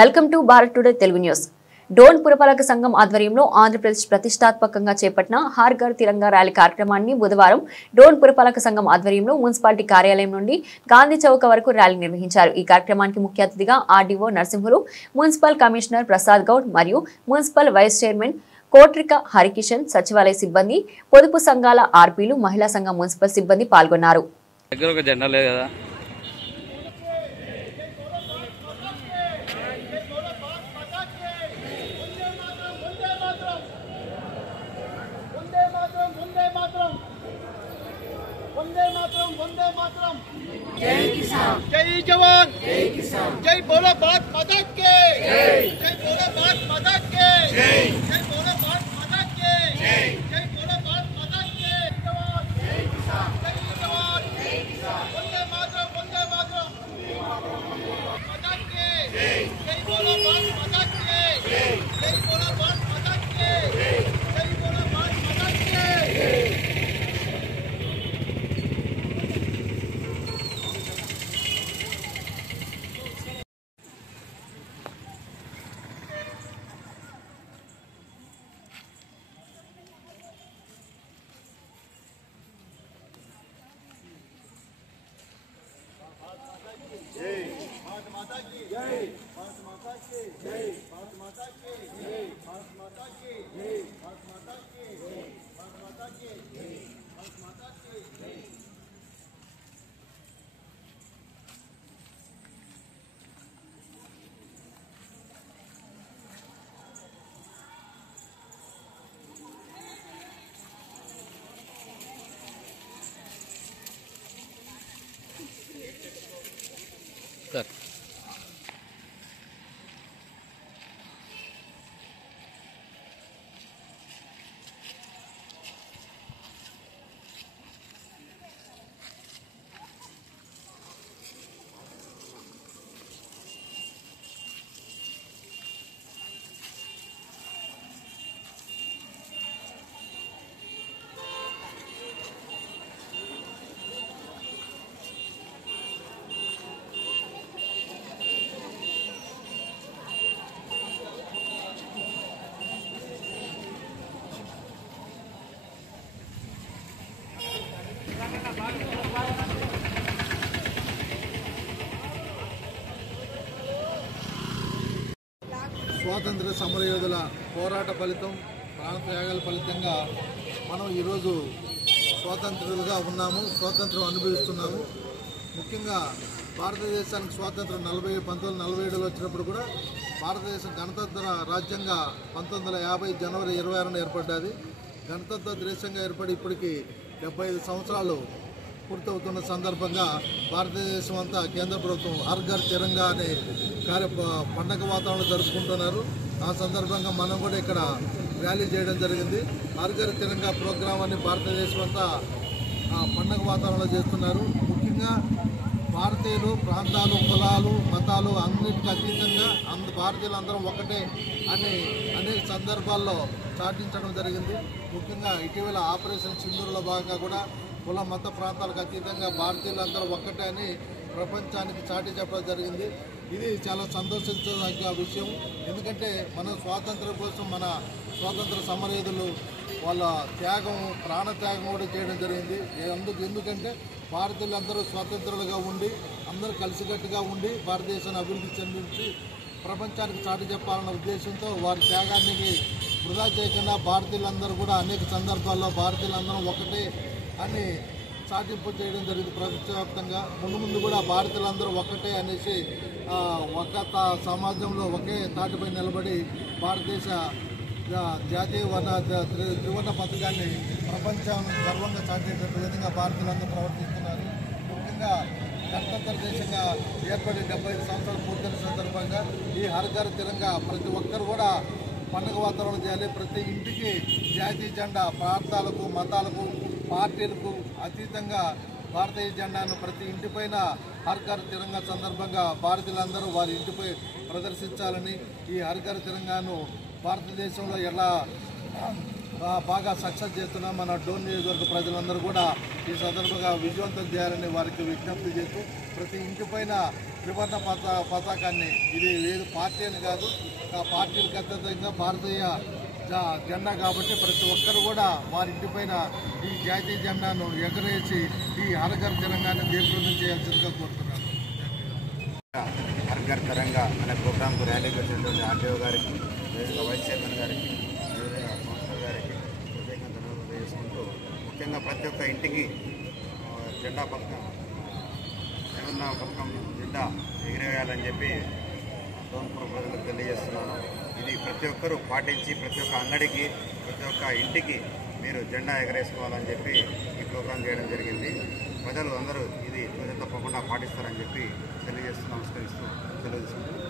Welcome to Bharat today Telugu news. Dhone పురపాలక సంఘం ఆధ్వర్యంలో ఆంధ్రప్రదేశ్ ప్రతిష్టాత్మకంగా చేపట్టిన హర్ ఘర్ తిరంగా ర్యాలీ కార్యక్రమాన్ని బుధవారం డోన్ పురపాలక సంఘం ఆధ్వర్యంలో మున్సిపాలిటీ కార్యాలయం నుండి గాంధీ చౌక వరకు ర్యాలీ నిర్వహించారు. ఈ కార్యక్రమానికి ముఖ్య అతిథిగా RDO Narasimhulu, municipal commissioner Prasad Goud మరియు మున్సిపల్ వైస్ చైర్మన్ కోట్రిక హరికిషన్, సచివాలయ సిబ్బంది, పొదుపు సంఘాల ఆర్పీలు, మహిళా సంఘం మున్సిపల్ సిబ్బంది పాల్గొన్నారు. जय किसान, जय जवान, जय किसान, जय बोलो भारत माता के, जय बोलो भारत माता के, जय बोलो भारत माता के, जय बोलो भारत माता के, जवान, जय किसान, जय जवान, जय किसान, वंदे मातरम माता के, जय बोलो भारत माता के, जय बोलो भारत माता के, जय बोलो भारत माता के. भारत माता की जय, भारत माता की जय, भारत माता की जय, भारत माता की जय, भारत माता की जय, भारत माता की जय, भारत माता की जय. Sir. స్వాతంత్ర సమరయోధుల పోరాట ఫలితం, ప్రాణత్యాగాల ఫలితంగా మనం ఈరోజు స్వాతంత్రులుగా ఉన్నాము, స్వాతంత్రం అనుభవిస్తున్నాము. ముఖ్యంగా భారతదేశానికి స్వాతంత్రం 1947లో వచ్చినప్పుడు కూడా భారతదేశం గణతంత్ర రాజ్యంగా 1950 జనవరి 26న ఏర్పడ్డది. గణతంత్ర దేశంగా ఏర్పడి ఇప్పటికి 75 సంవత్సరాలు పూర్తవుతున్న సందర్భంగా భారతదేశం అంతా కేంద్ర ప్రభుత్వం హర్ ఘర్ తిరంగా అనే పండగ వాతావరణం జరుపుకుంటున్నారు. ఆ సందర్భంగా మనం కూడా ఇక్కడ ర్యాలీ చేయడం జరిగింది. హర్ ఘర్ తిరంగా ప్రోగ్రాం అని భారతదేశం అంతా పండగ వాతావరణంలో చేస్తున్నారు. ముఖ్యంగా భారతీయులు, ప్రాంతాలు, కులాలు, మతాలు అన్నిటికీ అతీతంగా భారతీయులందరం ఒకటే అని అనేక సందర్భాల్లో చాటించడం జరిగింది. ముఖ్యంగా ఇటీవల ఆపరేషన్ సింధూర్లో భాగంగా కూడా కుల మత ప్రాంతాలకు అతీతంగా భారతీయులందరూ ఒక్కటే అని ప్రపంచానికి చాటి చెప్పడం జరిగింది. ఇది చాలా సంతోషించదగ్గ విషయం. ఎందుకంటే మన స్వాతంత్రం కోసం మన స్వాతంత్ర సమరయోధులు వాళ్ళ త్యాగం, ప్రాణత్యాగం కూడా చేయడం జరిగింది. ఎందుకంటే భారతీయులందరూ స్వాతంత్రులుగా ఉండి అందరూ కలిసికట్టుగా ఉండి భారతదేశాన్ని అభివృద్ధి చెందించి ప్రపంచానికి చాటి చెప్పాలన్న ఉద్దేశంతో వారి త్యాగానికి వృధా చేయకుండా భారతీయులందరూ కూడా అనేక సందర్భాల్లో భారతీయులందరం ఒకటే అని చాటింపు చేయడం జరిగింది. ప్రపంచవ్యాప్తంగా ముందు కూడా భారతీయులందరూ ఒక్కటే అనేసి ఒక సమాజంలో ఒకే తాటిపై నిలబడి భారతదేశ జాతీయ త్రివర్ణ పథకాన్ని ప్రపంచం గర్వంగా చాటేటట్టు విధంగా భారతీయులందరూ ప్రవర్తిస్తున్నారు. ముఖ్యంగా గణతంత్ర దేశంగా ఏర్పడి 75 సంవత్సరాలు పూర్తయిన సందర్భంగా ఈ హర్ ఘర్ తిరంగా ప్రతి ఒక్కరు కూడా పండుగ వాతావరణం చేయాలి. ప్రతి ఇంటికి జాతీయ జెండా ప్రాంతాలకు, మతాలకు, పార్టీలకు అతీతంగా భారతీయ జెండాను ప్రతి ఇంటిపైన హర్ ఘర్ తిరంగా సందర్భంగా భారతీయులందరూ వారి ఇంటిపై ప్రదర్శించాలని, ఈ హర్ ఘర్ తిరంగాను భారతదేశంలో ఎలా బాగా సక్సెస్ చేస్తున్నాం మన డోన్ నియోజకవర్గ ప్రజలందరూ కూడా ఈ సందర్భంగా విజయవంతం చేయాలని వారికి విజ్ఞప్తి చేస్తూ ప్రతి ఇంటిపైన త్రివర్ణ పతాకాన్ని, ఇది ఏది పార్టీ అని కాదు, ఆ పార్టీలకు అతీతంగా భారతీయ జెండా కాబట్టి ప్రతి ఒక్కరు కూడా వారి ఇంటి పైన ఈ జాతీయ జెండాను ఎగరేసి ఈ హర్ ఘర్ తిరంగాను జయప్రదం చేయాల్సిందిగా కోరుతున్నాను. హర్ ఘర్ తిరంగా అనే ప్రోగ్రాంకు ర్యాలీకి వచ్చినటువంటి ఆర్టీఓ గారికి, వైస్ చైర్మన్ గారికి, కౌన్సిలర్ గారికి ప్రత్యేకంగా ధన్యవాదాలు తెలియజేసుకుంటూ, ముఖ్యంగా ప్రతి ఒక్క ఇంటికి జెండా పథకం జెండా ఎగిరేయాలని చెప్పి డోన్పూర్ ప్రజలకు తెలియజేస్తున్నాను. ఇది ప్రతి ఒక్కరూ పాటించి ప్రతి ఒక్క అంగడికి, ప్రతి ఒక్క ఇంటికి మీరు జెండా ఎగరేసుకోవాలని చెప్పి ఈ ప్రోగ్రాం చేయడం జరిగింది. ప్రజలు అందరూ ఇది తప్పకుండా పాటిస్తారని చెప్పి తెలియజేస్తూ నమస్కరిస్తూ సెలవు తీసుకుంటున్నాను.